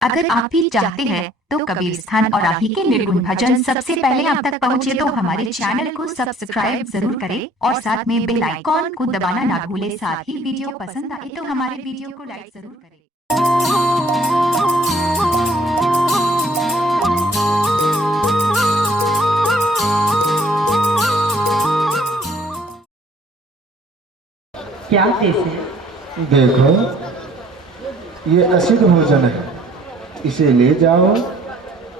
अगर आप भी चाहते हैं तो कबीर स्थान और आही के निर्गुण भजन सबसे पहले आप तक पहुंचे तो हमारे चैनल को सब्सक्राइब जरूर करें और साथ में बेल आइकॉन को दबाना ना भूलें। साथ ही वीडियो पसंद आए तो हमारे वीडियो को लाइक जरूर करें। क्या कैसे? देखो, ये असिद्ध भोजन है, इसे ले जाओ,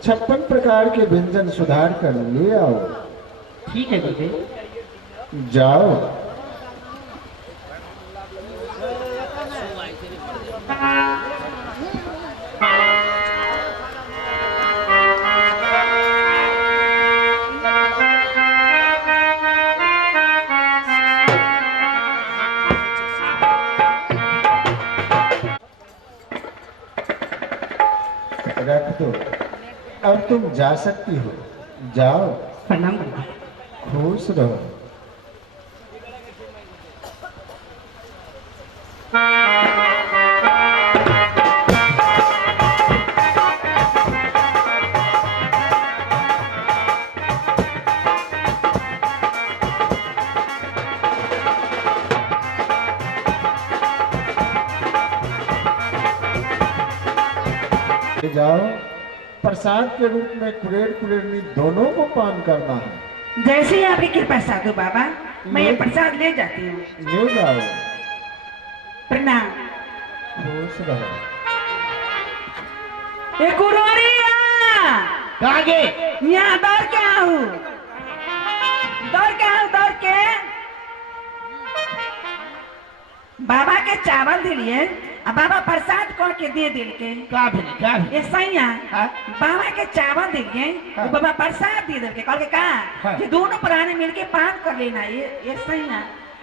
56 प्रकार के व्यंजन सुधार कर ले आओ। ठीक है बेटे। जाओ। रख दो, अब तुम जा सकती हो, जाओ। प्रणाम। खुश रहो। ले जाओ, प्रसाद के रूप में कुरेर कुरेरनी दोनों को पान करना है। जैसे ही आपकी कृपा साधु बाबा, मैं ये प्रसाद ले जाती हूँ। ले जाओ। प्रणाम। खुश रहो। ए कुरोरिया, आगे यहाँ दौड़ के आऊँ, दौड़ के बाबा के चावल दिलिए, अब बाबा प्रसाद कह के दे दिल के का ये सैया हाँ? बाबा के चावल दिलिए, हाँ? बाबा प्रसाद दे दिल के कह के कहा हाँ? ये दोनों प्राणी मिलके पान कर लेना। ये सैया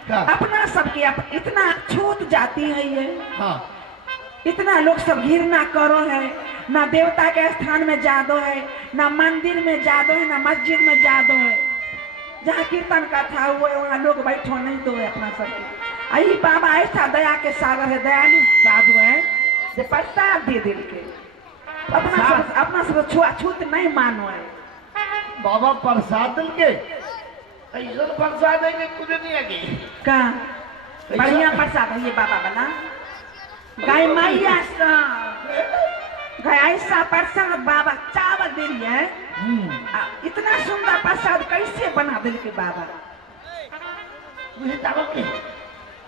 हाँ? अपना सबके इतना छूत जाती है, ये हाँ। इतना लोग सब घृणा करो है, ना देवता के स्थान में जादो है, ना मंदिर में जादो है, ना मस्जिद में जादो है। जहाँ कीर्तन कथा हुआ है वहाँ लोग बैठो नहीं दो है अपना सबके। आई बाबा ऐसा दया के सागर है, दयालु साधु है, जे प्रसाद दे दिल के अपना सब छूत नहीं मानो है। बाबा प्रसाद दिल के ऐसा प्रसाद है कि कुछ नहीं आगे का बढ़िया प्रसाद है ये बाबा बना गाय मैया सा गाय ऐसा प्रसाद बाबा चावल दे रही है। इतना सुंदर प्रसाद कैसे बना दिल के बाबा? मुझे चावल के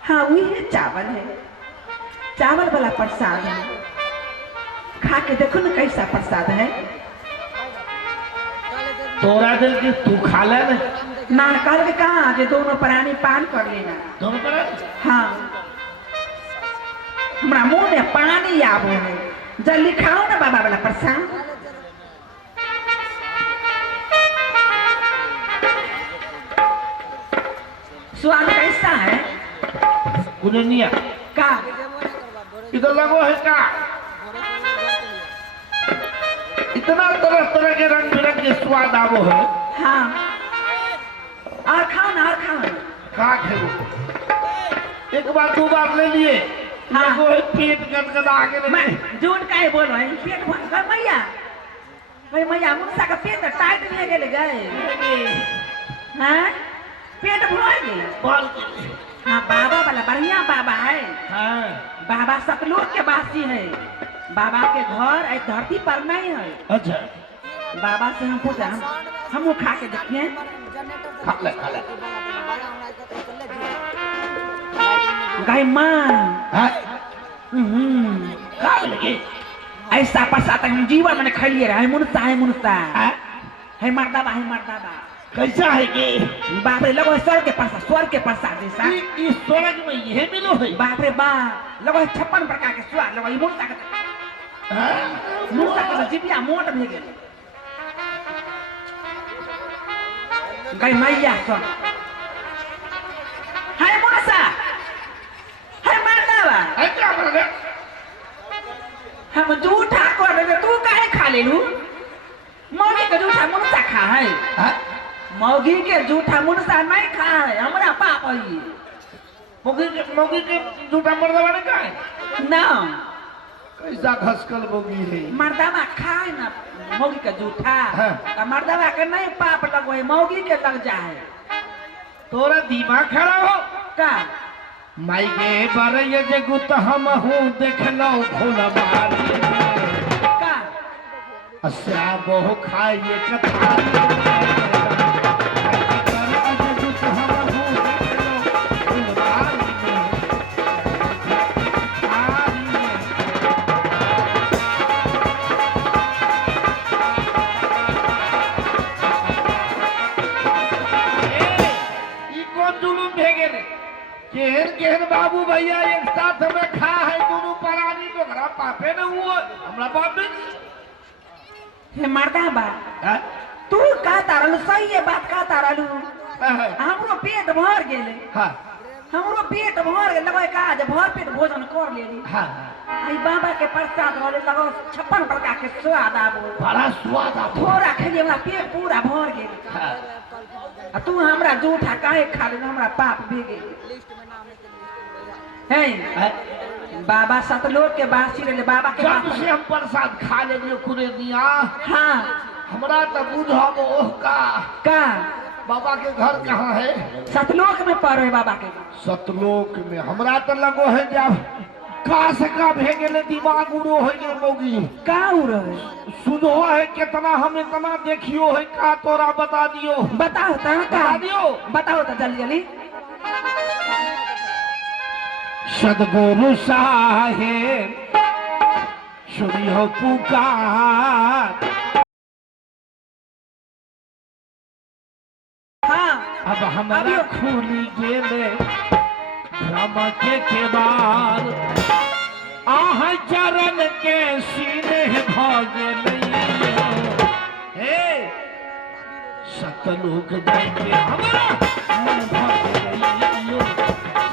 हाँ वही चावल है, चावल वाला प्रसाद है। खा के देखो ना कैसा प्रसाद है। तोरा दिल की तू खा ले ना कल के कहा जे दोनों प्राणी पान कर लेना। दोनों पर हाँ हमारा मुंह में पानी आबो है। जल्दी खाओ ना बाबा वाला प्रसाद। स्वाद कैसा है? गुननिया का इधर लगो है का इतना तरह तरह के रंग बिरंगे स्वाद आवो है। हाँ और खाओ ना, और खाओ ना। का खेलो एक बार दो बार ले लिए। हाँ। लगो है पेट गदगदा आगे मैं झूठ काहे बोल रही? पेट भर मैया भाई मैया मुसा का पेट तो टाइट ले गेले गए। हाँ पेट भर गए। हाँ बाबा वाला बढ़िया बाबा है। हाँ। बाबा सतलुज के वासी है। बाबा के घर इस धरती पर नहीं है। अच्छा बाबा से हम पूछा, हम खा के देखिए। खा ले गाय मां हाँ? खा लगे ऐसा प्रसाद हम जीवन में खाइए रहा है। मुनसा है, मुनसा हाँ? है, मर्दाबा है, मर्दाबा कैसा है कि बाप रे लगो स्वर्ग के प्रसाद, स्वर्ग के प्रसाद जैसा। इस स्वर्ग में यह मिलो है। बाप रे बाप लगो 56 प्रकार के स्वाद लगो। ये मुनसा का हाँ? मुनसा का जिबिया मोट भी गेल। गाय मैया सन है मुनसा है, मर्दाबा अच्छा बोले हम झूठा कर रहे। तू काहे खा ले लू? मौगी के जूठा मुनसा खा है। हाँ? मौगी के जूठा मुनसा नहीं खा है, हमारा पाप है। मौगी के झूठा मर्दवा ने कहा है ना कैसा घसकल बोगी है? मर्दावा खाए ना मौगी का जूठा हाँ। तो मर्दावा के नहीं पाप लगो है मौगी के लग जाए। तोरा दिमाग खड़ा हो का माई के बरय जगुत हम हूँ देख लो फुलवारी का अस्या बहु खाइए कथा केहन केहन बाबू भैया एक साथ में खा है दोनों प्राणी तो घरा पापे न हुआ हमरा पापे हे मर्दावा हैं? तू का तारलू सही है बात का तारलू हमरो पेट भर गेले हाँ हमरो पेट भर गेले लगो का जे भर पेट भोजन कर लेली हाँ आई बाबा के प्रसाद रहले लगो 56 प्रकार के स्वाद आबो बड़ा स्वाद आप थोड़ा खेली हमरा पेट पूरा भर गेले हाँ आ तू हमरा जूठा काहे खा ले हमरा पाप भेगे है हैं? बाबा सतलोक के बासी रहले बाबा के जब बात से हम प्रसाद खा लेलिए कुरे दिया हाँ हमरा तो बुझब ओह का का बाबा के घर कहाँ है? सतलोक में पड़े बाबा के सतलोक में हमरा तो लगो है जब काश का भेगेले दिमाग उड़ो है ये मौगी का रहे सुनो है कितना हम इतना देखियो है का तोरा बता दियो बताओ तो का बता दियो बताओ तो जल्दी जल्दी सदगुरु साहेब सुनियो पुकार हाँ अब हमारा अभियो। खूनी गेले भ्रम के बाद आह चरण के सीने भागे हे सतलोक जाके हमारा मन भागे रहियो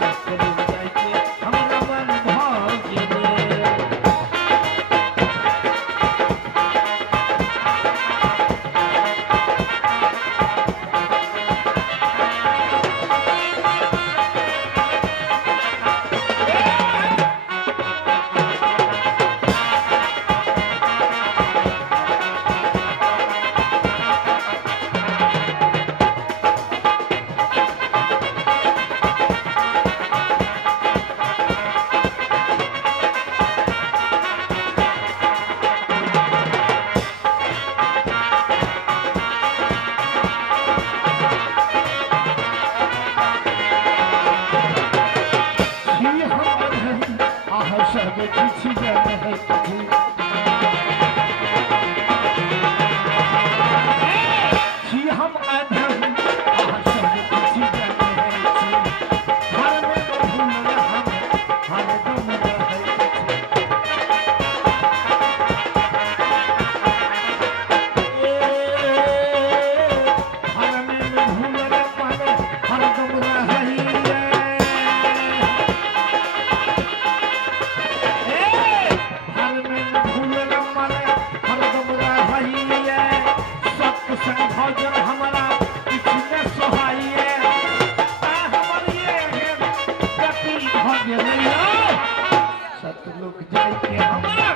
सतलोक जाके हमारा मन भागे सब किसी जन है तुझे कि हम अधम सब किसी जन है हर में भूल हम हर दम रहे हर में भूल पाने हर दम रहे भजन हमारा किसी सोहाइए हमारे गति भजन सतलोक जाके हमारा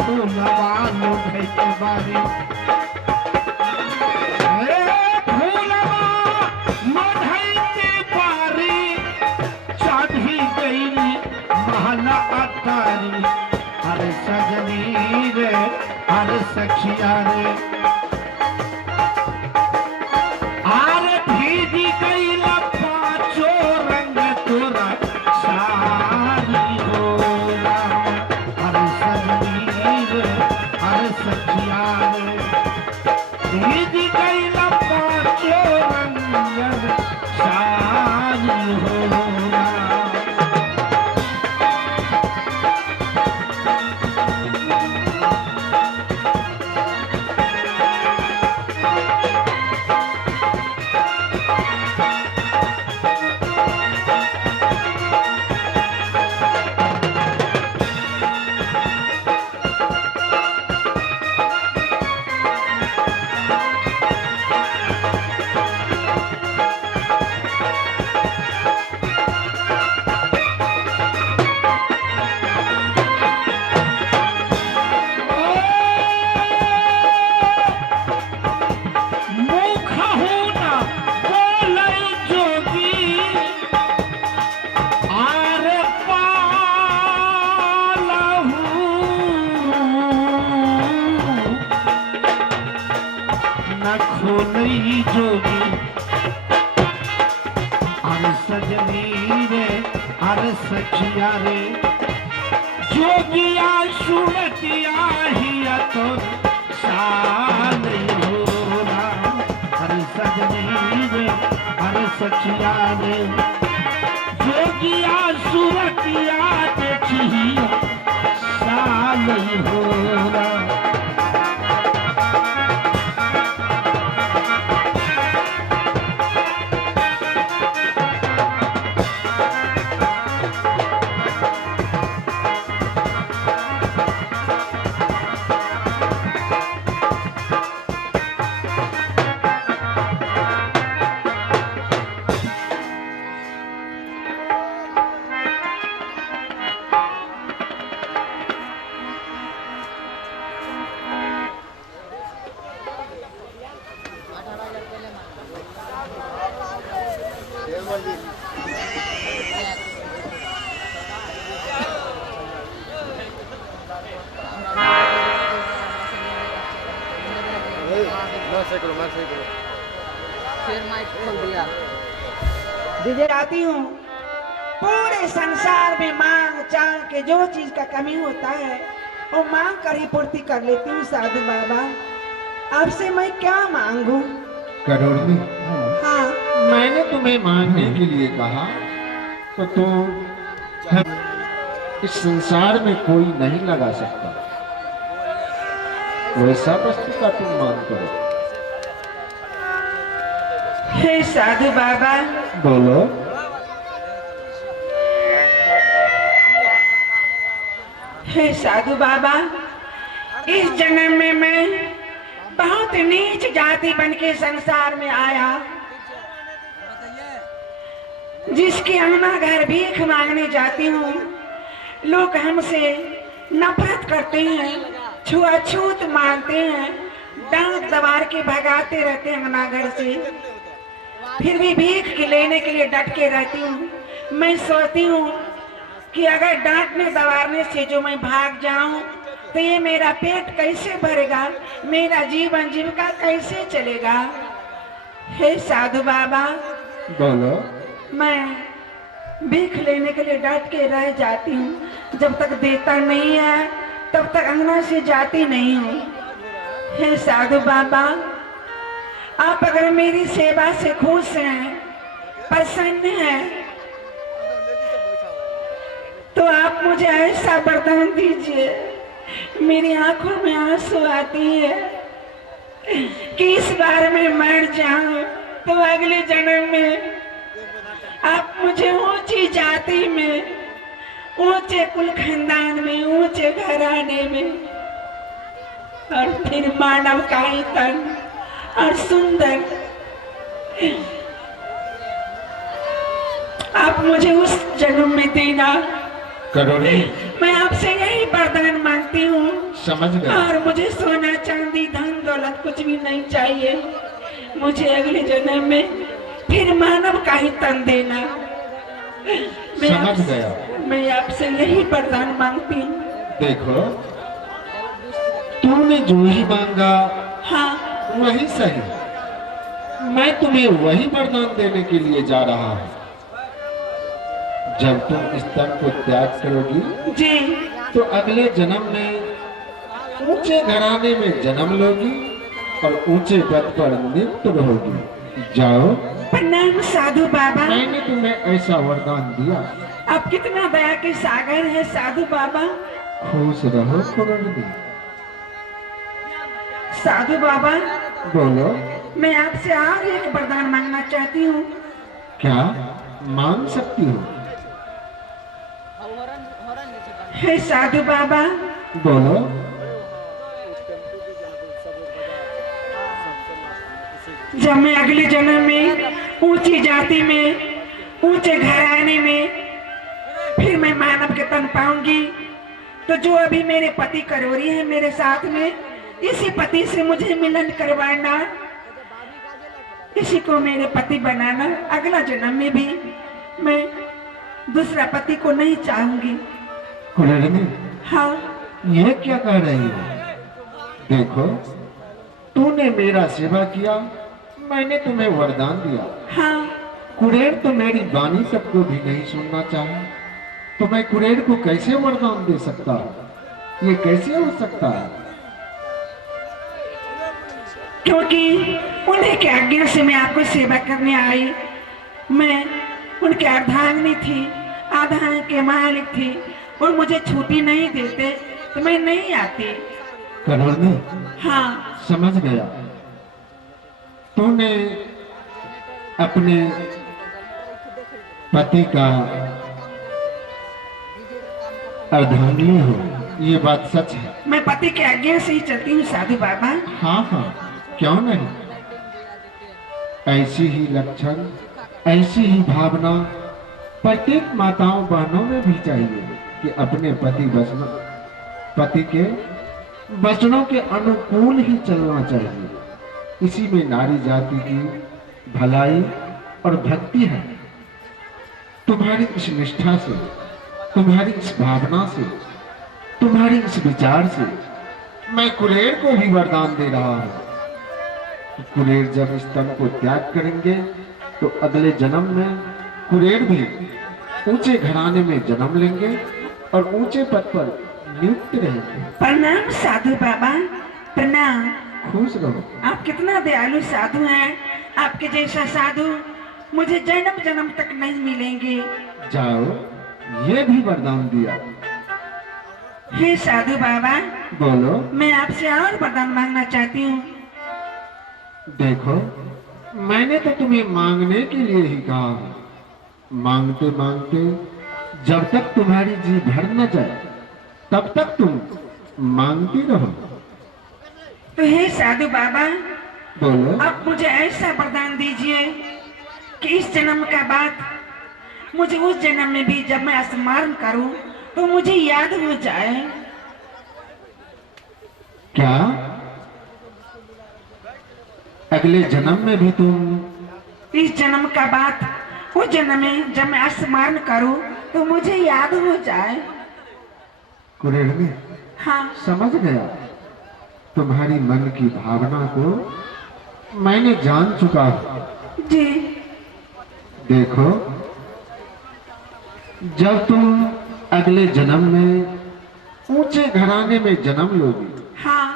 फूलवा लोढ़े के बारी फूलवा लोढ़े के बारी चढ़ी गई महला अटारी अरे सजनी रे अरे सखिया रे अरे भीजी गई पाँचो रंग तोरा सारी हो अरे सजनी रे अरे सखिया रे भीजी गई पाँचो रंग सारी हो खोलई जोगी अरे सजनी रे अरे सखिया रे जोगिया सुरतिया हिया तो साल होना अरे सजनी रे अरे सखिया रे जोगिया सुरतिया देखिया साल होना दीजिए आती हूँ पूरे संसार में मांग चांग के जो चीज का कमी होता है वो मांग कर ही पूर्ति कर लेती हूँ साधु बाबा। आपसे मैं क्या मांगू? करोड़नी, हाँ मैंने तुम्हें मांगने के लिए कहा तो तुम इस संसार में कोई नहीं लगा सकता, वैसा वस्तु का तुम मांग करो। हे साधु बाबा, बोलो। हे साधु बाबा, इस जन्म में मैं बहुत नीच जाति बन के संसार में आया, जिसके अंगना घर भीख मांगने जाती हूँ। लोग हमसे नफरत करते हैं, छुआछूत मारते हैं, डांट दबार के भगाते रहते हैं अंगना घर से। फिर भी भीख के लेने के लिए डट के रहती हूँ। मैं सोचती हूँ कि अगर डांटने दबारने से जो मैं भाग जाऊं तो ये मेरा पेट कैसे भरेगा, मेरा जीवन जीविका कैसे चलेगा। हे साधु बाबा, बोलो। मैं भीख लेने के लिए डट के रह जाती हूँ। जब तक देता नहीं है तब तक अंगना से जाती नहीं हूँ। हे साधु बाबा, आप अगर मेरी सेवा से खुश हैं, प्रसन्न हैं, तो आप मुझे ऐसा वरदान दीजिए, मेरी आंखों में आंसू आती है कि इस बार मैं मर जाऊं तो अगले जन्म में आप मुझे ऊंची जाति में, ऊंचे कुल खानदान में, ऊंचे घराने में, और फिर मानव का ही तन और सुंदर, आप मुझे उस जन्म में देना। करोड़नी, मैं आपसे यही वरदान मांगती हूँ। समझ गया। और मुझे सोना चांदी धन दौलत कुछ भी नहीं चाहिए। मुझे अगले जन्म में फिर मानव का ही तन देना। समझ गया। मैं आपसे यही वरदान मांगती हूँ। देखो, तूने जो ही मांगा हाँ वही सही। मैं तुम्हें वही वरदान देने के लिए जा रहा हूँ। जब तुम इस तन को त्याग करोगी जी, तो अगले जन्म में ऊंचे घराने में जन्म लोगी और ऊंचे पद पर नियुक्त रहोगी। जाओ। प्रणाम साधु बाबा। मैंने तुम्हें ऐसा वरदान दिया। आप कितना दया के सागर है साधु बाबा। खुश रहो कुंवरी। साधु बाबा, बोलो। मैं आपसे और एक वरदान मांगना चाहती हूँ। क्या मांग सकती हो? हे साधु बाबा, बोलो। जब मैं अगले जन्म में ऊंची जाति में ऊंचे घराने में फिर मैं मानव के तन पाऊंगी, तो जो अभी मेरे पति करोरी है मेरे साथ में, इसी पति से मुझे मिलन करवाना, इसी को मेरे पति बनाना। अगला जन्म में भी मैं दूसरा पति को नहीं चाहूंगी। कुंवरी, हाँ ये क्या कह रही हो? देखो, तूने मेरा सेवा किया, मैंने तुम्हें वरदान दिया। हाँ, कुरेर तो मेरी वाणी तक को भी नहीं सुनना चाहे, तो मैं कुरेर को कैसे वरदान दे सकता हूँ? ये कैसे हो सकता है? क्योंकि उन्हीं के आज्ञा से मैं आपको सेवा करने आई। मैं उनके अर्धांगिनी थी, आधांग के मालिक थी, और मुझे छुट्टी नहीं देते तो मैं नहीं आती। करोड़नी, हाँ समझ गया। तूने अपने पति का अर्धांगिनी हो, ये बात सच है। मैं पति के आज्ञा से ही चलती हूँ साधु बाबा। हाँ हाँ, क्यों नहीं। ऐसी ही लक्षण, ऐसी ही भावना प्रत्येक माताओं बहनों में भी चाहिए कि अपने पति के वचनों के अनुकूल ही चलना चाहिए। इसी में नारी जाति की भलाई और भक्ति है। तुम्हारी इस निष्ठा से, तुम्हारी इस भावना से, तुम्हारी इस विचार से मैं कुरेर को भी वरदान दे रहा हूं। कुरेर जब इस तन को त्याग करेंगे तो अगले जन्म में कुरेर भी ऊंचे घराने में जन्म लेंगे और ऊंचे पद पर नियुक्त रहेंगे। प्रणाम साधु बाबा, प्रणाम। खुश रहो। आप कितना दयालु साधु हैं। आपके जैसा साधु मुझे जन्म जन्म तक नहीं मिलेंगे। जाओ, ये भी वरदान दिया। हे साधु बाबा, बोलो। मैं आपसे और वरदान मांगना चाहती हूँ। देखो, मैंने तो तुम्हें मांगने के लिए ही कहा है। मांगते मांगते जब तक तुम्हारी जी भर न जाए तब तक तुम मांगती रहो। तो हे साधु बाबा, बोलो। आप मुझे ऐसा वरदान दीजिए कि इस जन्म का बाद मुझे उस जन्म में भी जब मैं स्मरण करूं तो मुझे याद हो जाए। क्या अगले जन्म में भी तुम इस जन्म का बाद उस जन्म में जब मैं स्मरण करूं तो मुझे याद हो जाए? कुरेरनी, हाँ समझ गया। तुम्हारी मन की भावना को मैंने जान चुका हूं। जी। देखो, जब तुम अगले जन्म में ऊंचे घराने में जन्म लोगी, हाँ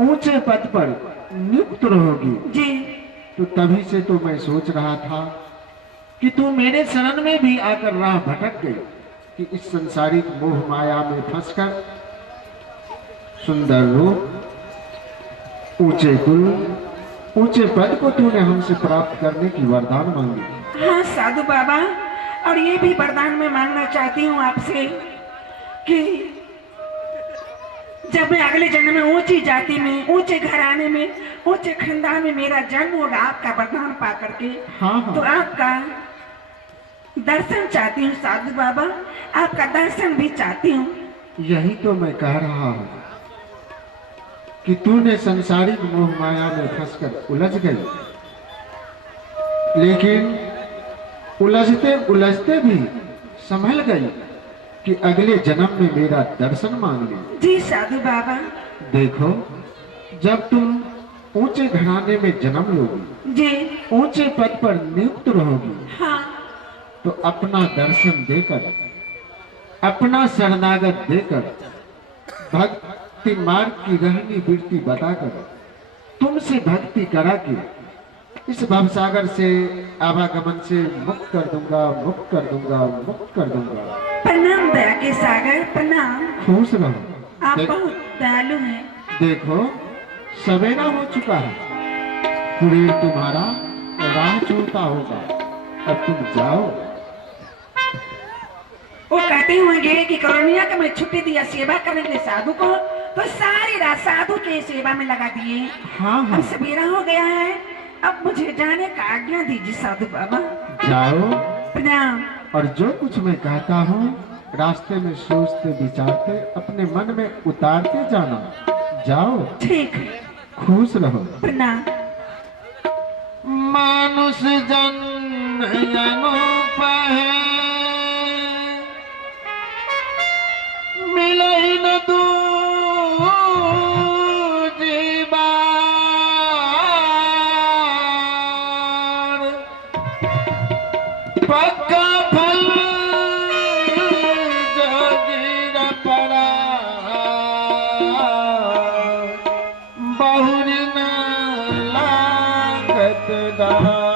ऊंचे पद पर नियुक्त रहोगी, जी। तो तभी से तो मैं सोच रहा था कि तू मेरे शरण में भी आकर राह भटक गई, कि इस संसारिक मोह माया में फंसकर सुंदर रूप, ऊंचे कुल, ऊंचे पद को तूने हमसे प्राप्त करने की वरदान मांगी। हाँ साधु बाबा, और ये भी वरदान मैं मांगना चाहती हूँ आपसे कि जब मैं अगले जन्म में ऊंची जाति में, ऊंचे घराने में, ऊंचे खानदान में मेरा जन्म होगा आपका वरदान पा करके, हाँ। तो आपका दर्शन चाहती हूँ साधु बाबा, आपका दर्शन भी चाहती हूँ। यही तो मैं कह रहा हूँ कि तूने संसारिक मोह माया में फंसकर उलझ गई, लेकिन उलझते उलझते भी संभल गई कि अगले जन्म में मेरा दर्शन मांग ले। जी साधु बाबा। देखो, जब तुम ऊंचे घराने में जन्म लोगी, जी ऊंचे पद पर नियुक्त रहोगी, हाँ तो अपना दर्शन देकर, अपना शरणागत देकर, भक्ति मार्ग की गहनी वृत्ति बताकर, तुमसे भक्ति करा के इस भवसागर से, आवागमन से मुक्त कर दूंगा, मुक्त कर दूंगा, मुक्त कर दूंगा। प्रणाम दया के सागर, प्रणाम। खुश रहो। आप बहुत दयालु हैं। देखो, सवेरा हो चुका है, कुबेर तुम्हारा राह चूता होगा, अब तुम जाओ। वो कहते होंगे कि कॉलोनिया का मैं छुट्टी दिया सेवा करने के लिए साधु को, तो सारी रात साधु की सेवा में लगा दिए। हाँ हाँ, अब सवेरा हो गया है, अब मुझे जाने का आज्ञा दीजिए साधु बाबा। जाओ, प्रणाम। और जो कुछ मैं कहता हूँ रास्ते में सोचते विचारते अपने मन में उतारते जाना। जाओ। ठीक है। खुश रहो। प्रणाम। मानुष जन्म अनूप है, मिले न दूजी बार, पक्का फल जोगिर पड़ा, बहुरी न लागत डार।